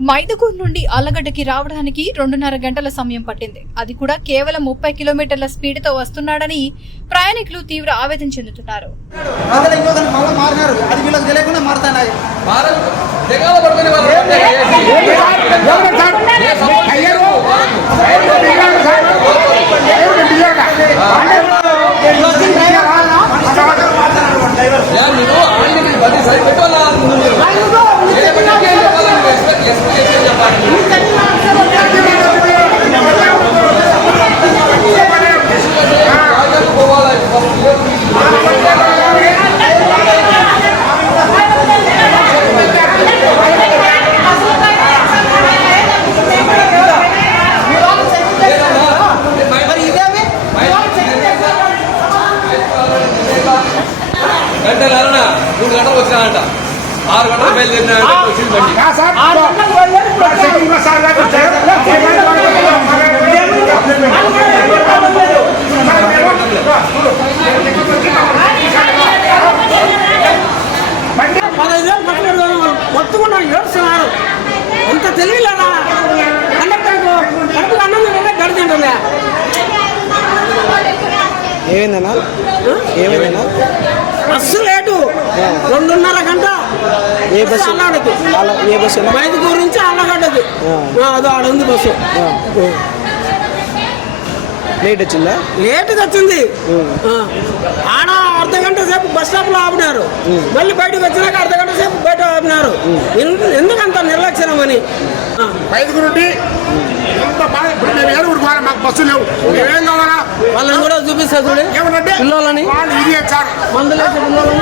మైదుగూరు నుండి అల్లగడ్డకి రావడానికి రెండున్నర గంటల సమయం పట్టింది అది కూడా కేవలం ముప్పై కిలోమీటర్ల స్పీడ్తో వస్తున్నాడని ప్రయాణికులు తీవ్ర ఆవేదన చెందుతున్నారు అసలు గంటల మూడు గంటలు వచ్చినాడంట ఆరు గంటలు బయలుదేరినాడంట వచ్చింది బండి పదహైదేళ్ళు పట్టుకుని మొత్తుకున్నా ఏడుస్తున్నారు ఎంత తెలియలేదా కండక్టర్కు కడుపు అన్నం తింటే గడి తింటుందా ఏమైందన్నా? ఏమైందన్నా? Bus late. రెండున్నర గంట. ఏ బస్సు? అల్లాడదు అలా ఏ బస్సు? మైదుగూరు నుంచి అల్లగడ్డది ఆ. అదో ఆడ ఉంది బస్సు. లేట్ వచ్చిందా? లేటుగా వచ్చింది. ఆడ అర్ధ గంట సేపు బస్ స్టాప్లో ఆపినారు మళ్ళీ బయటకు వచ్చినాక అర్ధ గంట సేపు బయట ఆపినారు. ఎందు- ఎందుకంత నిర్లక్ష్యం అని. ఐదుగురు నుండి ఎంత బాధ ఇప్పుడు మేము ఏడుగురు మాకు బస్సు లేవు. మేమేం కావాలా? వాళ్ళని కూడా చూపిస్తా చూడు. పిల్లలని మందులేసే పిల్లలని